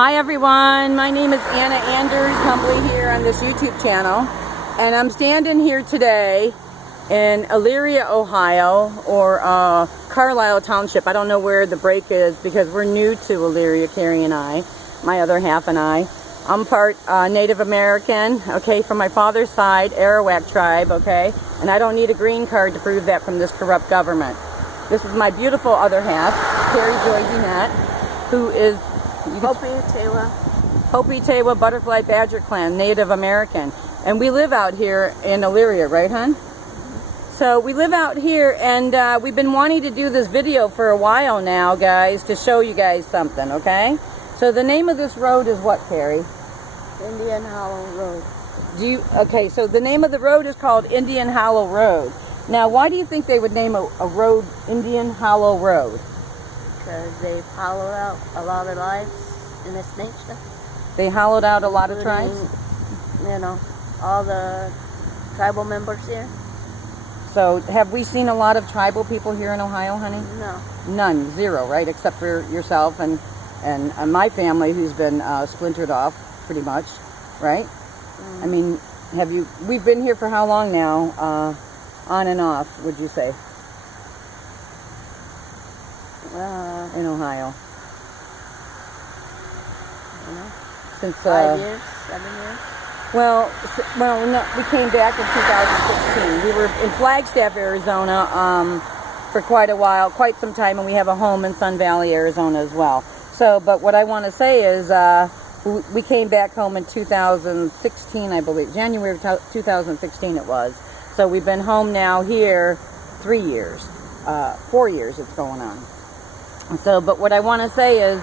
Hi everyone, my name is Anna Anders, humbly here on this YouTube channel, and I'm standing here today in Elyria, Ohio, or Carlisle Township. I don't know where the break is because we're new to Elyria, Carrie and I, my other half and I. I'm part Native American, okay, from my father's side, Arawak tribe, okay, and I don't need a green card to prove that from this corrupt government. This is my beautiful other half, Carrie Joy Dinette, who is Hopi Tewa Butterfly Badger Clan, Native American. And we live out here in Elyria, right, hon? So we live out here, and we've been wanting to do this video for a while now, guys, to show you guys something, okay? So the name of this road is what, Carrie? Indian Hollow Road. Okay, so the name of the road is called Indian Hollow Road. Now, why do you think they would name a road Indian Hollow Road? Because they've hollowed out a lot of lives in this nature. They hollowed out a lot of tribes? You know, all the tribal members here. So, have we seen a lot of tribal people here in Ohio, honey? No. None, zero, right? Except for yourself and my family, who's been splintered off, pretty much, right? I mean, we've been here for how long now, on and off, would you say? In Ohio. Since 5 years, 7 years. Well, no, we came back in 2016. We were in Flagstaff, Arizona, for quite a while, quite some time, and we have a home in Sun Valley, Arizona as well. So, but what I want to say is, we came back home in 2016, I believe, January of 2016 it was. So we've been home now here 3 years, 4 years it's going on. So, but what I want to say is,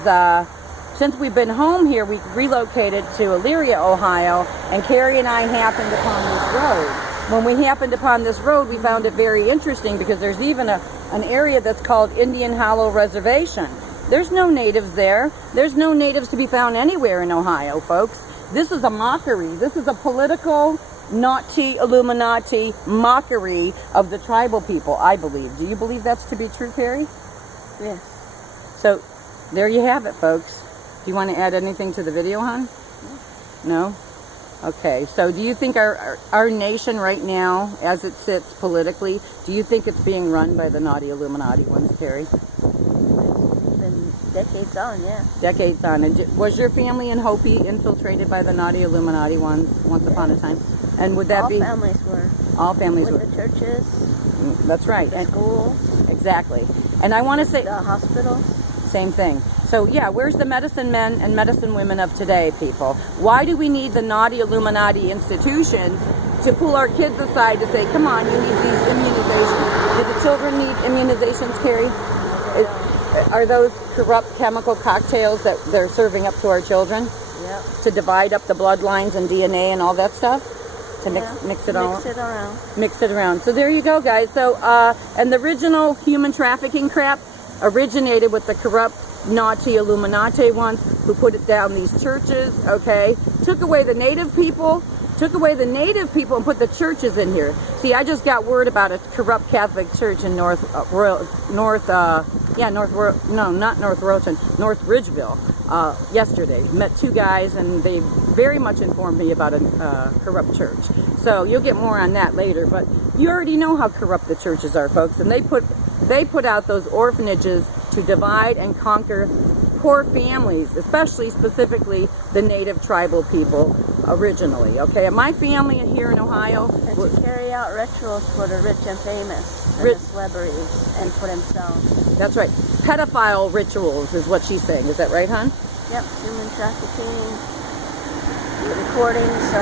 since we've been home here, we relocated to Elyria, Ohio, and Carrie and I happened upon this road. When we happened upon this road, we found it very interesting because there's even an area that's called Indian Hollow Reservation. There's no natives there. There's no natives to be found anywhere in Ohio, folks. This is a mockery. This is a political Nazi Illuminati mockery of the tribal people, I believe. Do you believe that's to be true, Carrie? Yes. So, there you have it, folks. Do you want to add anything to the video, hon? No? Okay, so do you think our nation right now, as it sits politically, do you think it's being run by the naughty Illuminati ones, Carrie? It's been decades on, yeah. Decades on. And was your family in Hopi infiltrated by the naughty Illuminati ones once upon a time? And would that be... All families were. All families were. With the churches. That's right. The schools. Exactly. And I want to say... The hospitals. Same thing. So yeah, where's the medicine men and medicine women of today, people? Why do we need the naughty Illuminati institutions to pull our kids aside to say, come on, you need these immunizations? Do the children need immunizations, Carrie? Are those corrupt chemical cocktails that they're serving up to our children? Yep. To divide up the bloodlines and DNA and all that stuff? To mix it all? Mix it around. Mix it around. So there you go, guys. So, and the original human trafficking crap originated with the corrupt Nazi Illuminati ones who put it down these churches, okay? Took away the native people and put the churches in here. See, I just got word about a corrupt Catholic church in North Ridgeville yesterday. Met two guys and they very much informed me about a corrupt church. So you'll get more on that later, but you already know how corrupt the churches are, folks, and they put out those orphanages to divide and conquer poor families, specifically the native tribal people originally, okay? And my family here in Ohio... And to carry out rituals for the rich and famous and the celebrities and for themselves. That's right. Pedophile rituals is what she's saying. Is that right, hon? Yep. Human trafficking, the recordings,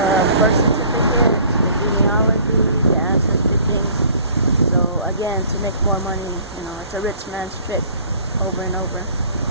birth certificates, the genealogy, the ancestry things. So again, to make more money, you know, it's a rich man's trick over and over.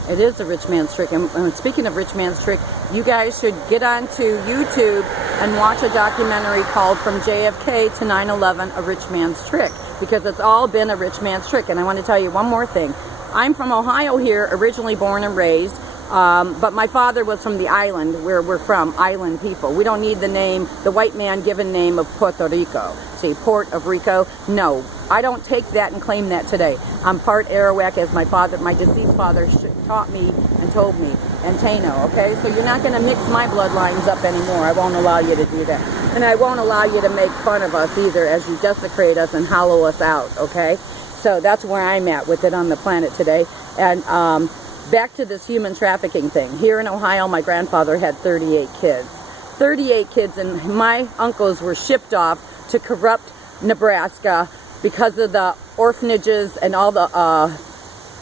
It is a rich man's trick. And speaking of rich man's trick, you guys should get onto YouTube and watch a documentary called From JFK to 9/11, A Rich Man's Trick, because it's all been a rich man's trick. And I want to tell you one more thing. I'm from Ohio here, originally born and raised. But my father was from the island where we're from, island people. We don't need the name, the white man given name of Puerto Rico. See, Port of Rico? No, I don't take that and claim that today. I'm part Arawak, as my father, my deceased father taught me and told me, and Tano, okay? So you're not going to mix my bloodlines up anymore. I won't allow you to do that. And I won't allow you to make fun of us either as you desecrate us and hollow us out, okay? So that's where I'm at with it on the planet today. And back to this human trafficking thing. Here in Ohio, my grandfather had 38 kids. 38 kids, and my uncles were shipped off to corrupt Nebraska because of the orphanages and all the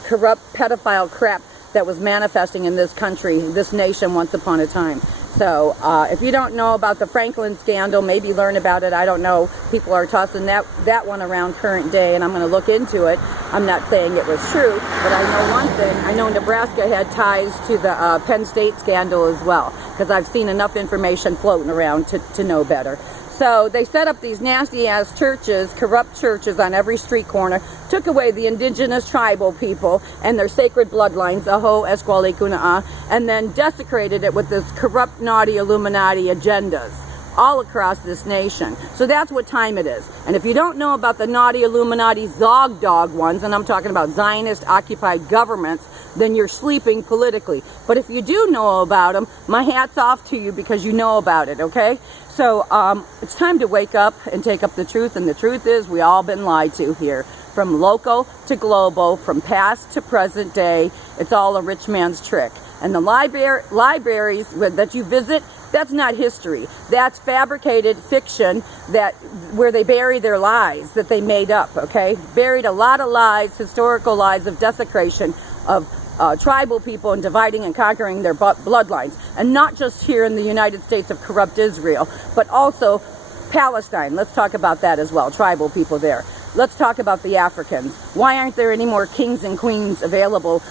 corrupt pedophile crap that was manifesting in this country, this nation, once upon a time. So if you don't know about the Franklin scandal, maybe learn about it. I don't know. People are tossing that one around current day, and I'm going to look into it. I'm not saying it was true, but I know one thing. I know Nebraska had ties to the Penn State scandal as well, because I've seen enough information floating around to know better. So they set up these nasty-ass churches, corrupt churches on every street corner, took away the indigenous tribal people and their sacred bloodlines, Aho, Esquali, Kuna'a, and then desecrated it with this corrupt, naughty Illuminati agendas all across this nation. So that's what time it is. And if you don't know about the naughty Illuminati Zog Dog ones, and I'm talking about Zionist-occupied governments, then you're sleeping politically. But if you do know about them, my hat's off to you because you know about it, okay? So it's time to wake up and take up the truth, and the truth is we all been lied to here. From local to global, from past to present day, it's all a rich man's trick. And the libraries that you visit, that's not history. That's fabricated fiction where they bury their lies that they made up, okay? Buried a lot of lies, historical lies of desecration of tribal people and dividing and conquering their bloodlines. And not just here in the United States of corrupt Israel, but also Palestine. Let's talk about that as well, tribal people there. Let's talk about the Africans. Why aren't there any more kings and queens available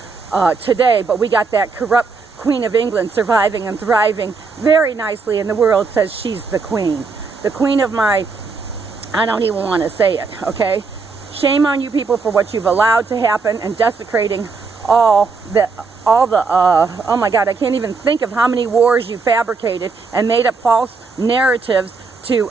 today? But we got that corrupt Queen of England surviving and thriving very nicely, and the world says she's the queen. The queen of my, I don't even want to say it, okay? Shame on you people for what you've allowed to happen and desecrating all the oh my God, I can't even think of how many wars you fabricated and made up false narratives to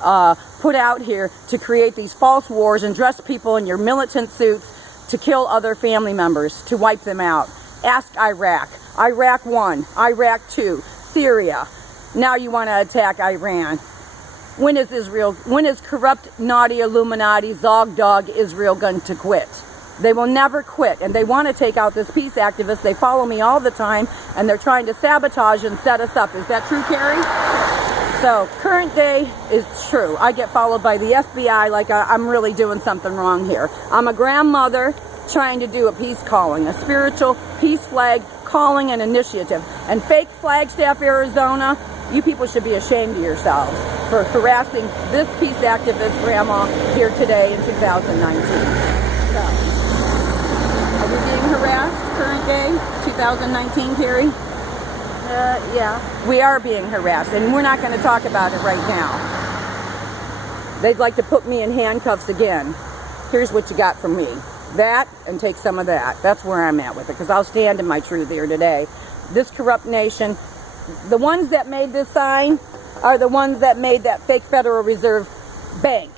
put out here to create these false wars and dress people in your militant suits to kill other family members, to wipe them out. Ask Iraq. Iraq 1, Iraq 2, Syria. Now you want to attack Iran. When is corrupt, naughty Illuminati, Zog Dog Israel going to quit? They will never quit, and they want to take out this peace activist. They follow me all the time, and they're trying to sabotage and set us up. Is that true, Carrie? So, current day is true. I get followed by the FBI like I'm really doing something wrong here. I'm a grandmother trying to do a peace calling, a spiritual peace flag calling and initiative. And fake Flagstaff, Arizona, you people should be ashamed of yourselves for harassing this peace activist grandma here today in 2019. So, are we being harassed current day, 2019, Carrie? Yeah. We are being harassed, and we're not going to talk about it right now. They'd like to put me in handcuffs again. Here's what you got from me. That, and take some of that. That's where I'm at with it, because I'll stand in my truth here today. This corrupt nation, the ones that made this sign are the ones that made that fake Federal Reserve Bank.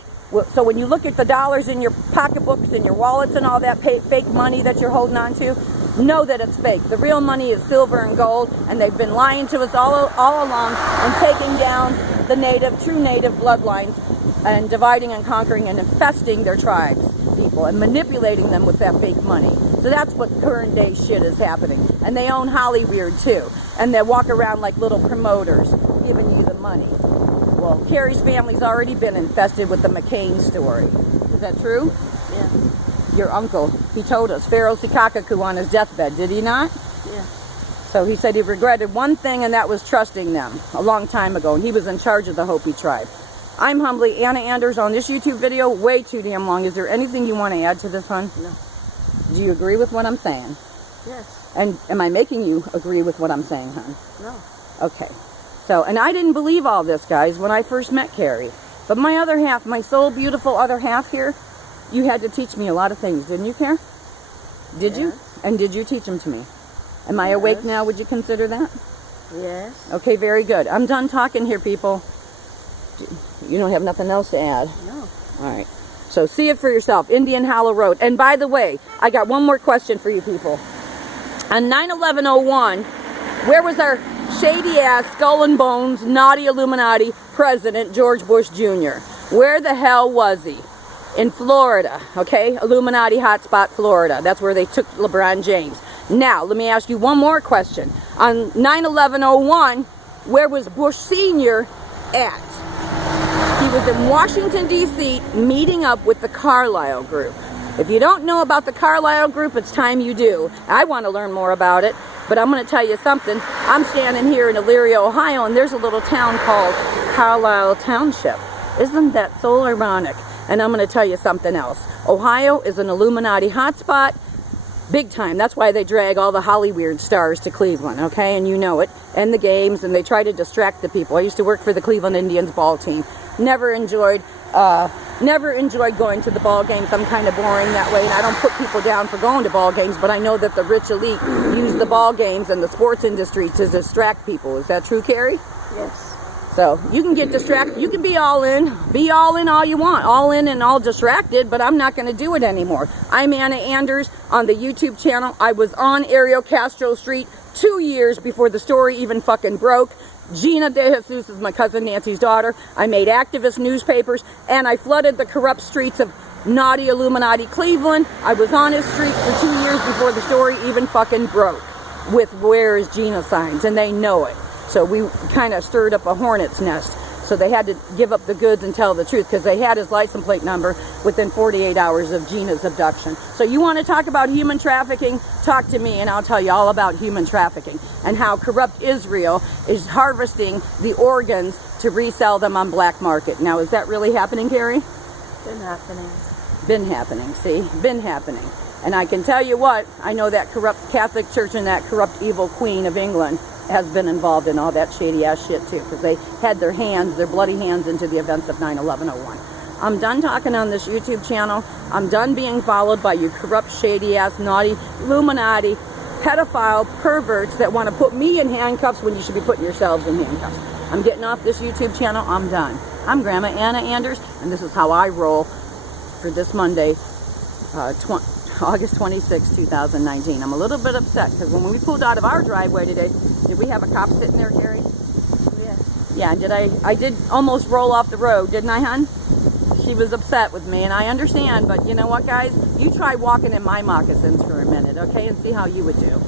So when you look at the dollars in your pocketbooks and your wallets and all that fake money that you're holding on to, know that it's fake. The real money is silver and gold, and they've been lying to us all along and taking down the true native bloodlines and dividing and conquering and infesting their tribes, people, and manipulating them with that fake money. So that's what current day shit is happening. And they own Hollyweird too. And they walk around like little promoters, giving you the money. Well, Carrie's family's already been infested with the McCain story. Is that true? Yeah. Your uncle, he told us, Pharaoh Sikakaku on his deathbed, did he not? Yeah. So he said he regretted one thing, and that was trusting them a long time ago, and he was in charge of the Hopi tribe. I'm humbly Anna Anders on this YouTube video, way too damn long. Is there anything you want to add to this, hon? No. Do you agree with what I'm saying? Yes. And am I making you agree with what I'm saying, hon? No. Okay. So, and I didn't believe all this, guys, when I first met Carrie. But my other half, my soul beautiful other half here, you had to teach me a lot of things, didn't you, Carrie? Did you? And did you teach them to me? Am I awake now? Would you consider that? Yes. Okay, very good. I'm done talking here, people. You don't have nothing else to add? No. All right. So see it for yourself. Indian Hollow Road. And by the way, I got one more question for you people. On 9/11/01, Where was our shady-ass, skull and bones, naughty Illuminati president, George Bush Jr.? Where the hell was he? In Florida, okay? Illuminati hotspot, Florida. That's where they took LeBron James. Now, let me ask you one more question. On 9/11/01, where was Bush Sr. at? He was in Washington, D.C., meeting up with the Carlyle Group. If you don't know about the Carlyle Group, it's time you do. I want to learn more about it, but I'm going to tell you something. I'm standing here in Elyria, Ohio, and there's a little town called Carlisle Township. Isn't that so ironic? And I'm going to tell you something else. Ohio is an Illuminati hotspot, big time. That's why they drag all the Hollyweird stars to Cleveland, okay? And you know it. And the games, and they try to distract the people. I used to work for the Cleveland Indians ball team. Never enjoyed going to the ball games. I'm kind of boring that way, and I don't put people down for going to ball games, but I know that the rich elite use the ball games and the sports industry to distract people. Is that true, Carrie? Yes. So you can get distracted. You can be all in all you want, all in and all distracted, but I'm not going to do it anymore. I'm Anna Anders on the YouTube channel. I was on Ariel Castro Street 2 years before the story even fucking broke. Gina De Jesus is my cousin Nancy's daughter. I made activist newspapers, and I flooded the corrupt streets of naughty Illuminati Cleveland. I was on his street for 2 years before the story even fucking broke with "Where is Gina" signs, and they know it. So we kind of stirred up a hornet's nest. So they had to give up the goods and tell the truth, because they had his license plate number within 48 hours of Gina's abduction. So you want to talk about human trafficking? Talk to me and I'll tell you all about human trafficking and how corrupt Israel is harvesting the organs to resell them on black market. Now, is that really happening, Carrie? Been happening. Been happening, see? Been happening. And I can tell you what, I know that corrupt Catholic Church and that corrupt evil Queen of England has been involved in all that shady ass shit too, because they had their hands, their bloody hands, into the events of 9/11/01. I'm done talking on this YouTube channel. I'm done being followed by you corrupt, shady ass, naughty Illuminati, pedophile perverts that want to put me in handcuffs when you should be putting yourselves in handcuffs. I'm getting off this YouTube channel. I'm done. I'm Grandma Anna Anders, and this is how I roll for this Monday, August 26, 2019. I'm a little bit upset because when we pulled out of our driveway today, did we have a cop sitting there, Carrie? Yeah. Yeah, I did almost roll off the road, didn't I, hon? She was upset with me, and I understand, but you know what, guys? You try walking in my moccasins for a minute, okay, and see how you would do.